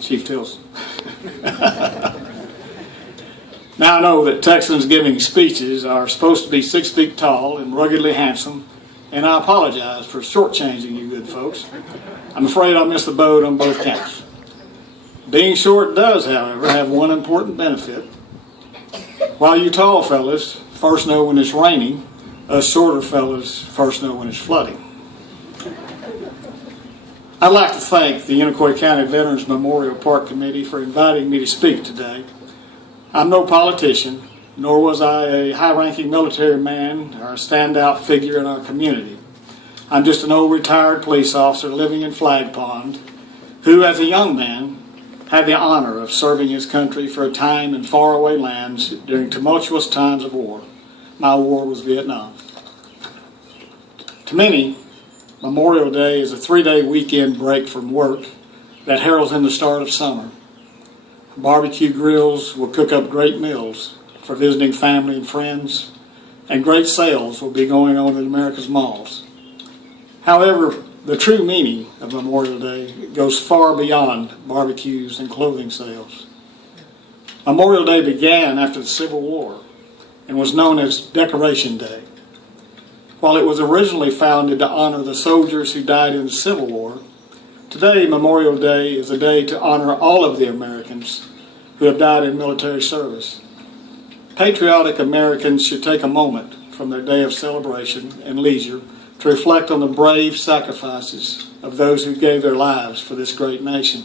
Chief Tilson. Now I know that Texans giving speeches are supposed to be 6 feet tall and ruggedly handsome, and I apologize for shortchanging you good folks. I'm afraid I missed the boat on both counts. Being short does, however, have one important benefit. While you tall fellas first know when it's raining, us shorter fellas first know when it's flooding. I'd like to thank the Unicoi County Veterans Memorial Park Committee for inviting me to speak today. I'm no politician, nor was I a high-ranking military man or a standout figure in our community. I'm just an old retired police officer living in Flag Pond who, as a young man, had the honor of serving his country for a time in faraway lands during tumultuous times of war. My war was Vietnam. To many, Memorial Day is a 3-day weekend break from work that heralds in the start of summer. Barbecue grills will cook up great meals for visiting family and friends, and great sales will be going on in America's malls. However, the true meaning of Memorial Day goes far beyond barbecues and clothing sales. Memorial Day began after the Civil War and was known as Decoration Day. While it was originally founded to honor the soldiers who died in the Civil War, today Memorial Day is a day to honor all of the Americans who have died in military service. Patriotic Americans should take a moment from their day of celebration and leisure to reflect on the brave sacrifices of those who gave their lives for this great nation.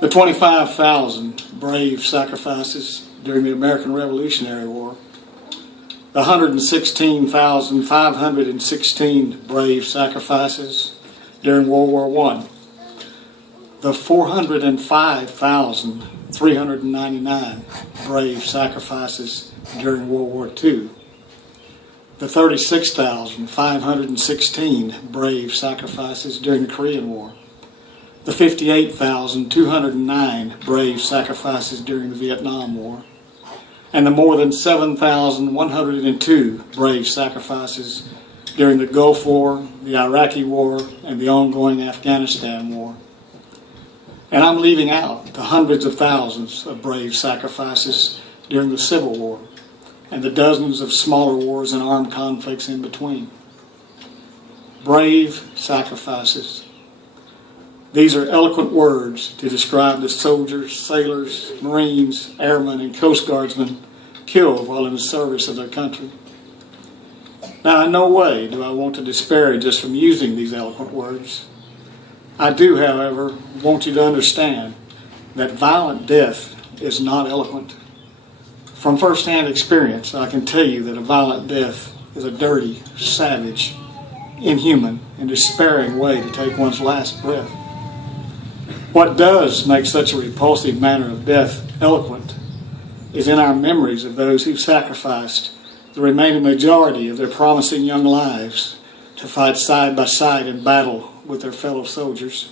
The 25,000 brave sacrifices during the American Revolutionary War, the 116,516 brave sacrifices during World War I, the 405,399 brave sacrifices during World War II, the 36,516 brave sacrifices during the Korean War, the 58,209 brave sacrifices during the Vietnam War, and the more than 7,102 brave sacrifices during the Gulf War, the Iraqi War, and the ongoing Afghanistan War. And I'm leaving out the hundreds of thousands of brave sacrifices during the Civil War and the dozens of smaller wars and armed conflicts in between. Brave sacrifices. These are eloquent words to describe the soldiers, sailors, Marines, airmen, and Coast Guardsmen killed while in the service of their country. Now, in no way do I want to disparage us from using these eloquent words. I do, however, want you to understand that violent death is not eloquent. From first-hand experience, I can tell you that a violent death is a dirty, savage, inhuman, and despairing way to take one's last breath. What does make such a repulsive manner of death eloquent is in our memories of those who sacrificed the remaining majority of their promising young lives to fight side by side in battle with their fellow soldiers,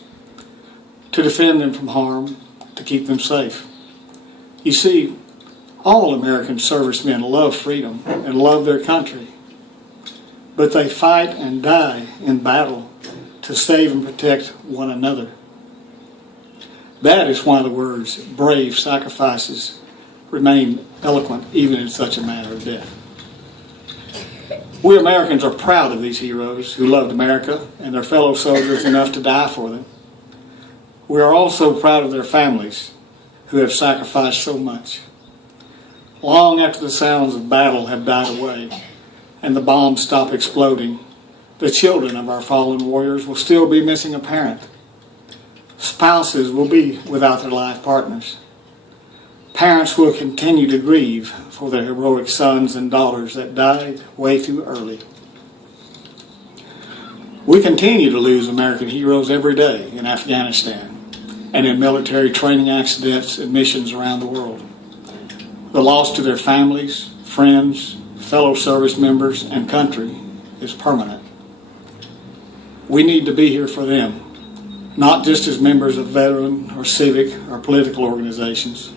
to defend them from harm, to keep them safe. You see, all American servicemen love freedom and love their country, but they fight and die in battle to save and protect one another. That is why the words brave sacrifices remain eloquent even in such a manner of death. We Americans are proud of these heroes who loved America and their fellow soldiers enough to die for them. We are also proud of their families who have sacrificed so much. Long after the sounds of battle have died away and the bombs stop exploding, the children of our fallen warriors will still be missing a parent. Spouses will be without their life partners. Parents will continue to grieve for their heroic sons and daughters that died way too early. We continue to lose American heroes every day in Afghanistan and in military training accidents and missions around the world. The loss to their families, friends, fellow service members, and country is permanent. We need to be here for them, not just as members of veteran or civic or political organizations,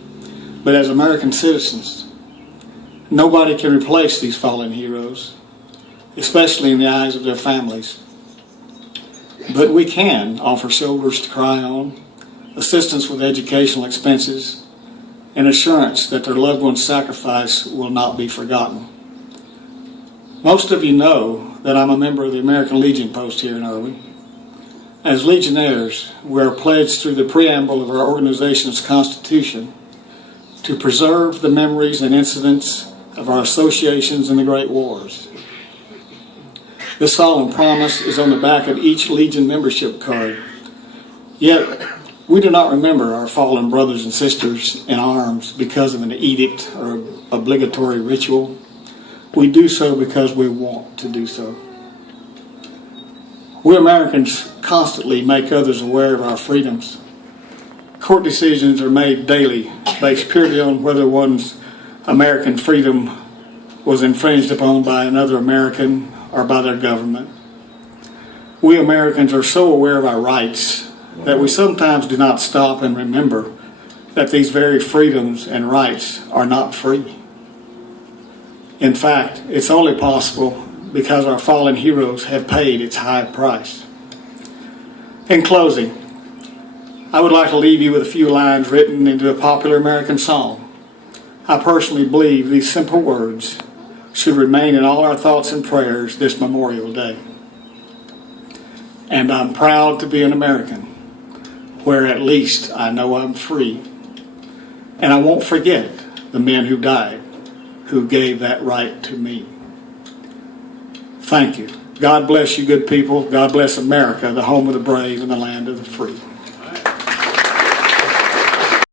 but as American citizens. Nobody can replace these fallen heroes, especially in the eyes of their families. But we can offer shoulders to cry on, assistance with educational expenses, and assurance that their loved one's sacrifice will not be forgotten. Most of you know that I'm a member of the American Legion post here in Irwin. As Legionnaires, we are pledged through the preamble of our organization's constitution to preserve the memories and incidents of our associations in the Great Wars. This solemn promise is on the back of each Legion membership card. Yet, we do not remember our fallen brothers and sisters in arms because of an edict or obligatory ritual. We do so because we want to do so. We Americans constantly make others aware of our freedoms. Court decisions are made daily based purely on whether one's American freedom was infringed upon by another American or by their government. We Americans are so aware of our rights that we sometimes do not stop and remember that these very freedoms and rights are not free. In fact, it's only possible because our fallen heroes have paid its high price. In closing, I would like to leave you with a few lines written into a popular American song. I personally believe these simple words should remain in all our thoughts and prayers this Memorial Day. And I'm proud to be an American, where at least I know I'm free. And I won't forget the men who died, who gave that right to me. Thank you. God bless you, good people. God bless America, the home of the brave and the land of the free.